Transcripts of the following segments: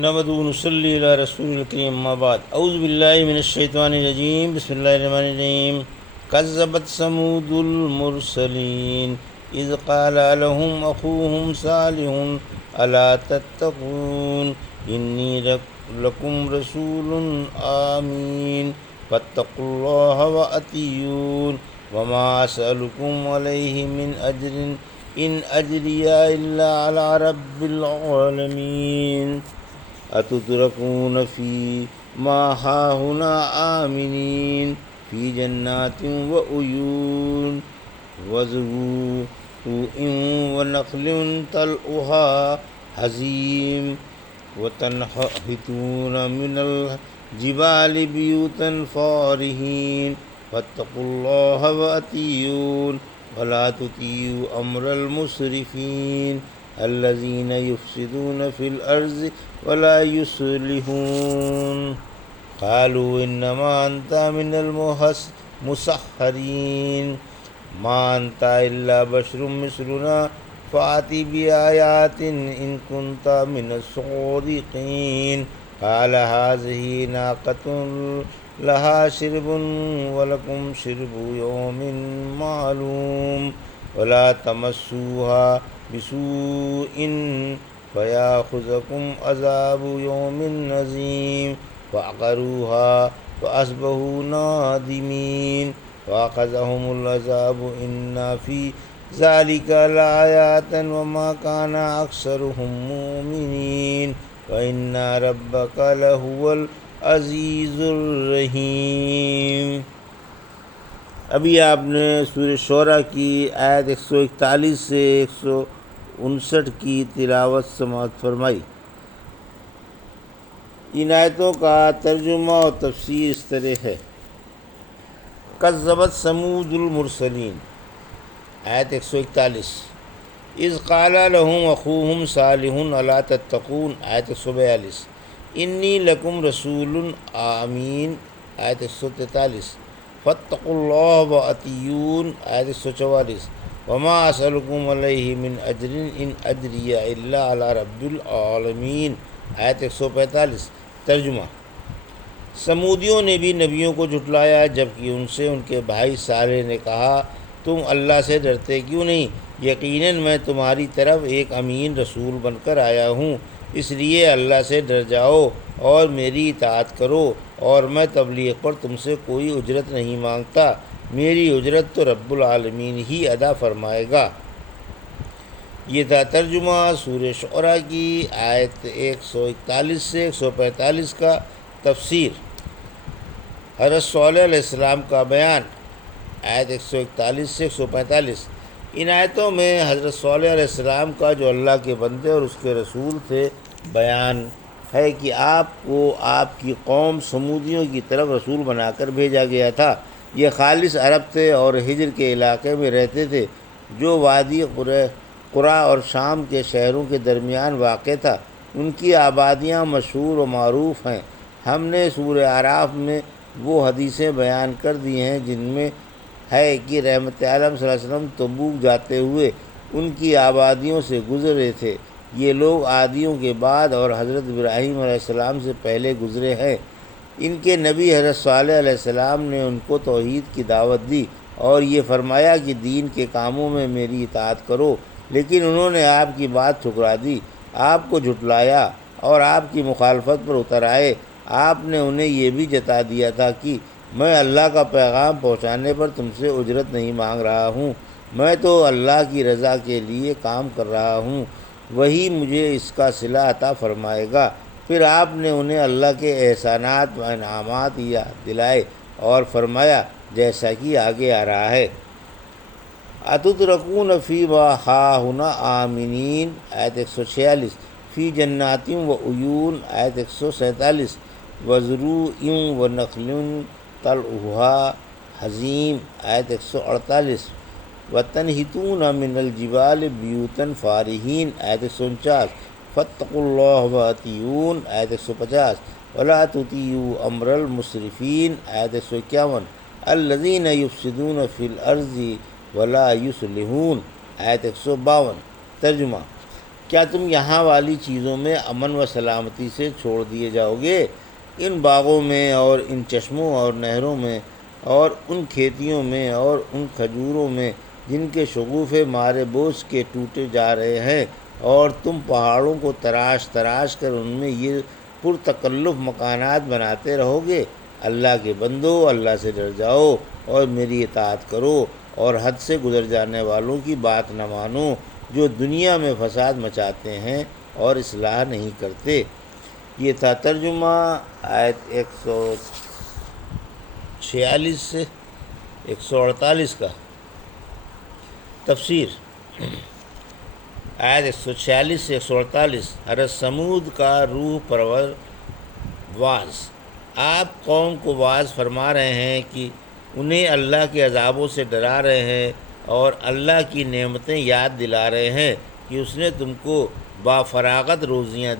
نحمدہ و نصلی علی رسول الکریم اما بعد اعوذ باللہ من الشیطان الرجیم بسم اللہ الرحمن الرحیم کذبت ثمود المرسلین اذ قال لهم اخوهم صالح الا تتقون انی لکم رسول آمین فاتقوا اللہ وأطیعون وما اسألکم علیہ من اجر ان اجری الا علی رب العالمین اتتركون فی ما ہاہنا آمنین فی جنات وعیون وزروع ونخل طلعها حزیم وتنحتون من الجبال بیوتا فارہین فاتقوا اللہ وأطیعون ولا تطیعوا امر المسرفین الذین یفسدون فی الارض ولا یصلحون قالوا انما انت من المسحرین ما انت الا بشر مثلنا فأت بآیات ان کنت من الصادقین قال هذه ناقة لها شرب ولكم شرب يوم معلوم ولا تمسوها بسوء فيأخذكم عذاب يوم عظيم فعقروها فأصبحوا نادمين فأخذهم العذاب إن في ذلك لآيات وما كان أكثرهم مؤمنين وإن ربك لهو العزيز الرحيم۔ ابھی آپ نے سورہ شعراء کی آیت 141 سے 159 کی تلاوت سماعت فرمائی۔ ان آیتوں کا ترجمہ اور تفسیر اس طرح ہے۔ کذبت ثمود المرسلین، آیت 141۔ اذ قال لهم اخوهم صالح الا تتقون، آیت 142۔ انی لکم رسول آمین، آیت 143۔ فاتقوا اللہ وأطیعون، آیت 144۔ وما اسألکم علیہ من اجر ان اجری الا علی رب العالمین، آیت 145۔ ترجمہ: سمودیوں نے بھی نبیوں کو جھٹلایا جبکہ ان سے ان کے بھائی صالح نے کہا تم اللہ سے ڈرتے کیوں نہیں؟ یقیناً میں تمہاری طرف ایک امین رسول بن کر آیا ہوں، اس لیے اللہ سے ڈر جاؤ اور میری اطاعت کرو، اور میں تبلیغ پر تم سے کوئی اجرت نہیں مانگتا، میری اجرت تو رب العالمین ہی ادا فرمائے گا۔ یہ تھا ترجمہ سورہ شعراء کی آیت 141 سے 145 کا۔ تفسیر: حضرت صالح علیہ السلام کا بیان، آیت 141 سے 145۔ ان آیتوں میں حضرت صالح علیہ السلام کا جو اللہ کے بندے اور اس کے رسول تھے بیان ہے کہ آپ کو آپ کی قوم سمودیوں کی طرف رسول بنا کر بھیجا گیا تھا۔ یہ خالص عرب تھے اور ہجر کے علاقے میں رہتے تھے جو وادی قرا اور شام کے شہروں کے درمیان واقع تھا۔ ان کی آبادیاں مشہور و معروف ہیں۔ ہم نے سورہ اعراف میں وہ حدیثیں بیان کر دی ہیں جن میں ہے کہ رحمت عالم صلی اللہ علیہ وسلم تبوک جاتے ہوئے ان کی آبادیوں سے گزرے تھے۔ یہ لوگ عادیوں کے بعد اور حضرت ابراہیم علیہ السلام سے پہلے گزرے ہیں۔ ان کے نبی حضرت صالح علیہ السلام نے ان کو توحید کی دعوت دی اور یہ فرمایا کہ دین کے کاموں میں میری اطاعت کرو، لیکن انہوں نے آپ کی بات ٹھکرا دی، آپ کو جھٹلایا اور آپ کی مخالفت پر اتر آئے۔ آپ نے انہیں یہ بھی جتا دیا تھا کہ میں اللہ کا پیغام پہنچانے پر تم سے اجرت نہیں مانگ رہا ہوں، میں تو اللہ کی رضا کے لیے کام کر رہا ہوں، وہی مجھے اس کا صلہ عطا فرمائے گا۔ پھر آپ نے انہیں اللہ کے احسانات و انعامات یاد دلائے اور فرمایا جیسا کہ آگے آ رہا ہے۔ اتترکون فی ما ہاہنا آمنین، آیت 146۔ فی جنات وعیون، آیت 147۔ وزروع ونخل طلعها حزیم، آیت 148۔ وتنحتون من الجبال بیوتا فارہین، آیت 149۔ فاتقوا اللہ وأطیعون، آیت 150۔ ولا تطیعوا امر المسرفین، آیت 151۔ الذین یفسدون فی الارض ولا یصلحون، آیت 152۔ ترجمہ: کیا تم یہاں والی چیزوں میں امن و سلامتی سے چھوڑ دیے جاؤ گے؟ ان باغوں میں اور ان چشموں اور نہروں میں اور ان کھیتیوں میں اور ان کھجوروں میں جن کے شگوفے مارے بوجھ کے ٹوٹے جا رہے ہیں، اور تم پہاڑوں کو تراش تراش کر ان میں یہ پرتکلف مکانات بناتے رہو گے۔ اللہ کے بندو، اللہ سے ڈر جاؤ اور میری اطاعت کرو، اور حد سے گزر جانے والوں کی بات نہ مانو، جو دنیا میں فساد مچاتے ہیں اور اصلاح نہیں کرتے۔ یہ تھا ترجمہ آیت 146 سے 148 کا۔ تفسیر آیت 146 سے 148۔ حضرت سمود کا روح پرور واعظ۔ آپ قوم کو واعظ فرما رہے ہیں کہ انہیں اللہ کے عذابوں سے ڈرا رہے ہیں اور اللہ کی نعمتیں یاد دلا رہے ہیں کہ اس نے تم کو بافراغت روزیاں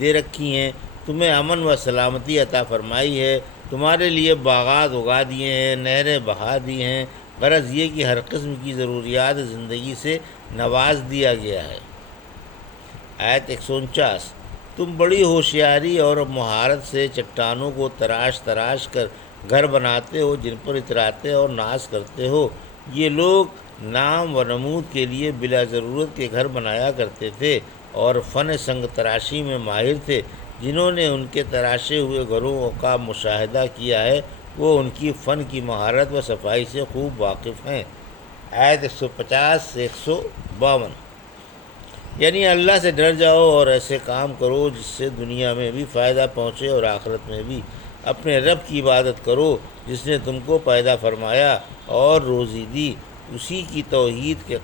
دے رکھی ہیں، تمہیں امن و سلامتی عطا فرمائی ہے، تمہارے لیے باغات اگا دیے ہیں، نہریں بہا دی ہیں، غرض یہ کہ ہر قسم کی ضروریات زندگی سے نواز دیا گیا ہے۔ آیت 149۔ تم بڑی ہوشیاری اور مہارت سے چٹانوں کو تراش تراش کر گھر بناتے ہو، جن پر اتراتے اور ناز کرتے ہو۔ یہ لوگ نام و نمود کے لیے بلا ضرورت کے گھر بنایا کرتے تھے اور فن سنگ تراشی میں ماہر تھے۔ جنہوں نے ان کے تراشے ہوئے گھروں کا مشاہدہ کیا ہے، وہ ان کی فن کی مہارت و صفائی سے خوب واقف ہیں۔ آیت 150 سے 152۔ یعنی اللہ سے ڈر جاؤ اور ایسے کام کرو جس سے دنیا میں بھی فائدہ پہنچے اور آخرت میں بھی۔ اپنے رب کی عبادت کرو جس نے تم کو پیدا فرمایا اور روزی دی، اسی کی توحید کے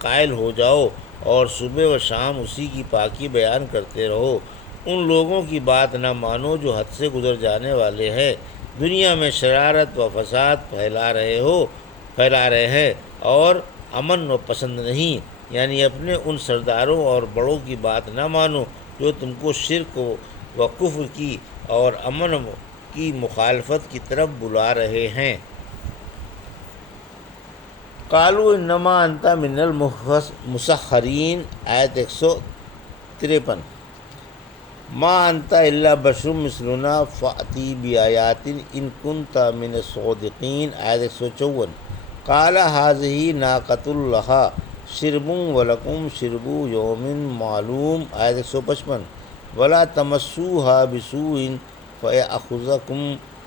قائل ہو جاؤ اور صبح و شام اسی کی پاکی بیان کرتے رہو۔ ان لوگوں کی بات نہ مانو جو حد سے گزر جانے والے ہیں، دنیا میں شرارت و فساد پھیلا رہے ہیں اور امن و پسند نہیں۔ یعنی اپنے ان سرداروں اور بڑوں کی بات نہ مانو جو تم کو شرک و کفر کی اور امن کی مخالفت کی طرف بلا رہے ہیں۔ قالوا انما انت من المسخرین۔ آیت 153۔ ما انت الا بشر مثلنا فاتی بآیات ان کنت من الصادقین۔ آیت 154۔ قال هذه ناقۃ لها شرب ولکم شرب یوم معلوم۔ آیت 155۔ ولا تمسوها بسوء فیأخذکم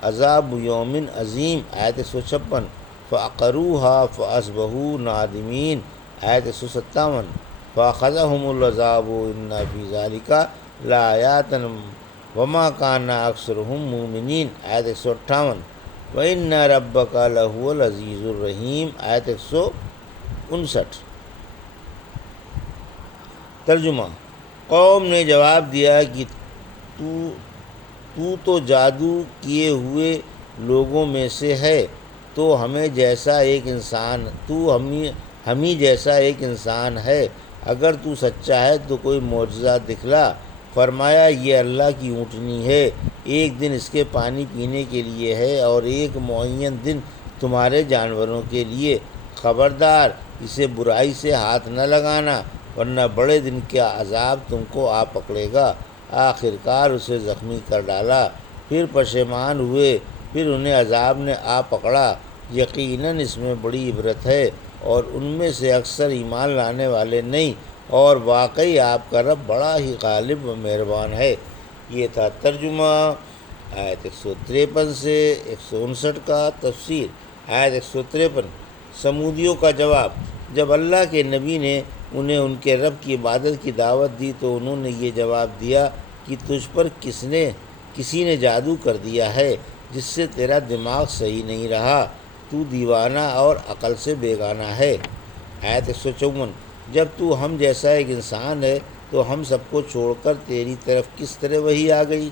عذاب یوم عظیم۔ آیت 156۔ فعقروها فاصبحوا نادمین۔ آیت 157۔ فاخذهم العذاب ان فی ذلک لآیات وما کان اکثرهم مؤمنین۔ آیت 158۔ وان ربک لهو العزیز الرحیم۔ آیت 159۔ ترجمہ۔ قوم نے جواب دیا کہ تو جادو کیے ہوئے لوگوں میں سے ہے، تو ہمیں جیسا ایک انسان ہے، اگر تو سچا ہے تو کوئی معجزہ دکھلا۔ فرمایا یہ اللہ کی اونٹنی ہے، ایک دن اس کے پانی پینے کے لیے ہے اور ایک معین دن تمہارے جانوروں کے لیے۔ خبردار اسے برائی سے ہاتھ نہ لگانا، ورنہ بڑے دن کا عذاب تم کو آ پکڑے گا۔ آخر کار اسے زخمی کر ڈالا، پھر پشیمان ہوئے، پھر انہیں عذاب نے آ پکڑا۔ یقیناً اس میں بڑی عبرت ہے، اور ان میں سے اکثر ایمان لانے والے نہیں، اور واقعی آپ کا رب بڑا ہی غالب و مہربان ہے۔ یہ تھا ترجمہ آیت 153 سے 159 کا۔ تفسیر آیت 153۔ سمودیوں کا جواب۔ جب اللہ کے نبی نے انہیں ان کے رب کی عبادت کی دعوت دی تو انہوں نے یہ جواب دیا کہ تجھ پر کسی نے جادو کر دیا ہے جس سے تیرا دماغ صحیح نہیں رہا، تو دیوانہ اور عقل سے بیگانہ ہے۔ آیت 154۔ جب تو ہم جیسا ایک انسان ہے تو ہم سب کو چھوڑ کر تیری طرف کس طرح وحی آ گئی؟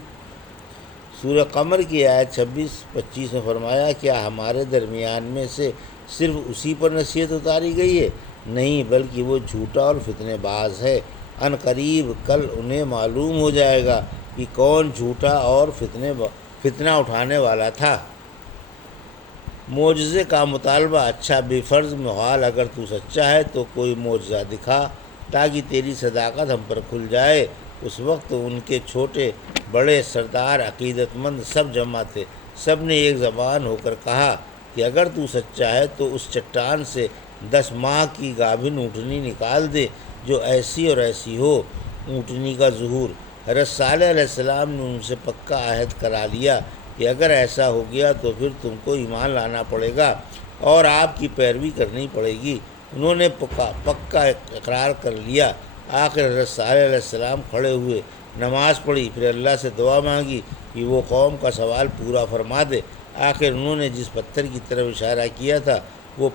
سورہ قمر کی آیت 26-25 میں فرمایا، کیا ہمارے درمیان میں سے صرف اسی پر نصیحت اتاری گئی ہے؟ نہیں، بلکہ وہ جھوٹا اور فتنے باز ہے۔ ان قریب کل انہیں معلوم ہو جائے گا کہ کون جھوٹا اور فتنہ اٹھانے والا تھا۔ معجزے کا مطالبہ۔ اچھا بے فرض محال، اگر تو سچا ہے تو کوئی معجزہ دکھا۔ تاکہ تیری صداقت ہم پر کھل جائے۔ اس وقت ان کے چھوٹے بڑے سردار عقیدت مند سب جمع تھے۔ سب نے ایک زبان ہو کر کہا کہ اگر تو سچا ہے تو اس چٹان سے 10 ماہ کی گابھن اونٹنی نکال دے جو ایسی اور ایسی ہو۔ اونٹنی کا ظہور۔ حضرت صالح علیہ السلام نے ان سے پکا عہد کرا لیا کہ اگر ایسا ہو گیا تو پھر تم کو ایمان لانا پڑے گا اور آپ کی پیروی کرنی پڑے گی۔ انہوں نے پکا اقرار کر لیا۔ آخر حضرت صالح علیہ السلام کھڑے ہوئے، نماز پڑھی، پھر اللہ سے دعا مانگی کہ وہ قوم کا سوال پورا فرما دے۔ آخر انہوں نے جس پتھر کی طرف اشارہ کیا تھا وہ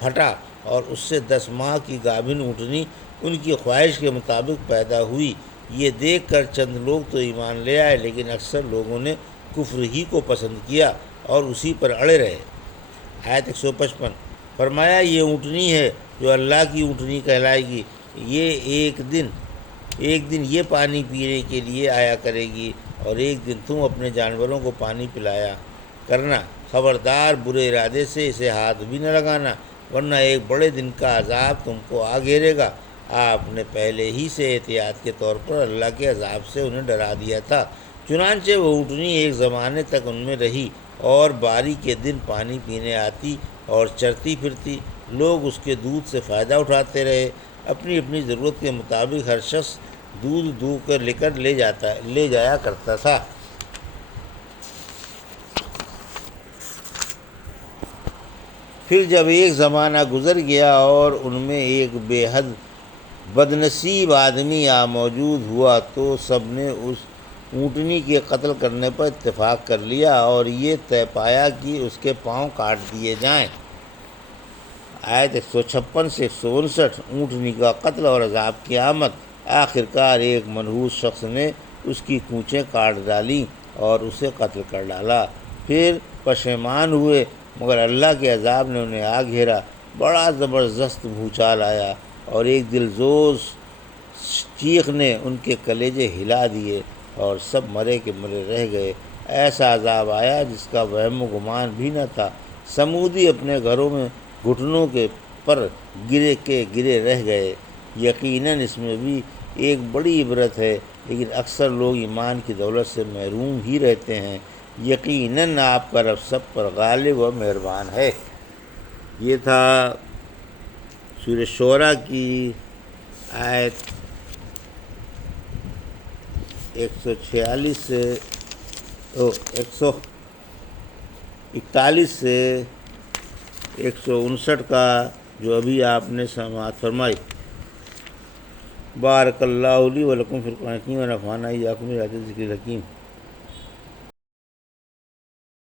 پھٹا اور اس سے 10 ماہ کی گابھن اونٹنی ان کی خواہش کے مطابق پیدا ہوئی۔ یہ دیکھ کر چند لوگ تو ایمان لے آئے، لیکن اکثر لوگوں نے کفر ہی کو پسند کیا اور اسی پر اڑے رہے۔ آیت 155۔ فرمایا یہ اونٹنی ہے جو اللہ کی اونٹنی کہلائے گی، یہ ایک دن یہ پانی پینے کے لیے آیا کرے گی اور ایک دن تم اپنے جانوروں کو پانی پلایا کرنا۔ خبردار برے ارادے سے اسے ہاتھ بھی نہ لگانا، ورنہ ایک بڑے دن کا عذاب تم کو آ گھیرے گا۔ آپ نے پہلے ہی سے احتیاط کے طور پر اللہ کے عذاب سے انہیں ڈرا دیا تھا۔ چنانچہ وہ اونٹنی ایک زمانے تک ان میں رہی اور باری کے دن پانی پینے آتی اور چرتی پھرتی۔ لوگ اس کے دودھ سے فائدہ اٹھاتے رہے۔ اپنی اپنی ضرورت کے مطابق ہر شخص دودھ دو کر لے جایا کرتا تھا۔ پھر جب ایک زمانہ گزر گیا اور ان میں ایک بے حد بدنصیب آدمی موجود ہوا تو سب نے اس اونٹنی کے قتل کرنے پر اتفاق کر لیا اور یہ طے پایا کہ اس کے پاؤں کاٹ دیے جائیں۔ آیت 156 سے 159۔ اونٹنی کا قتل اور عذاب کی آمد۔ آخرکار ایک منحوس شخص نے اس کی کونچیں کاٹ ڈالیں اور اسے قتل کر ڈالا، پھر پشیمان ہوئے، مگر اللہ کے عذاب نے انہیں آ گھیرا۔ بڑا زبردست بھوچال آیا اور ایک دلسوز چیخ نے ان کے کلیجے ہلا دیے اور سب مرے کے مرے رہ گئے۔ ایسا عذاب آیا جس کا وہم و گمان بھی نہ تھا۔ سمودی اپنے گھروں میں گھٹنوں کے پر گرے رہ گئے۔ یقیناً اس میں بھی ایک بڑی عبرت ہے، لیکن اکثر لوگ ایمان کی دولت سے محروم ہی رہتے ہیں۔ یقیناً آپ کا رب سب پر غالب و مہربان ہے۔ یہ تھا سورہ شعراء کی آیت 141 سے 159 کا جو ابھی آپ نے سماعت فرمائی۔ بارک اللہ لی و لکم فی القرآن الحکیم و نفعنی وایاکم بآیات الذکر الحکیم۔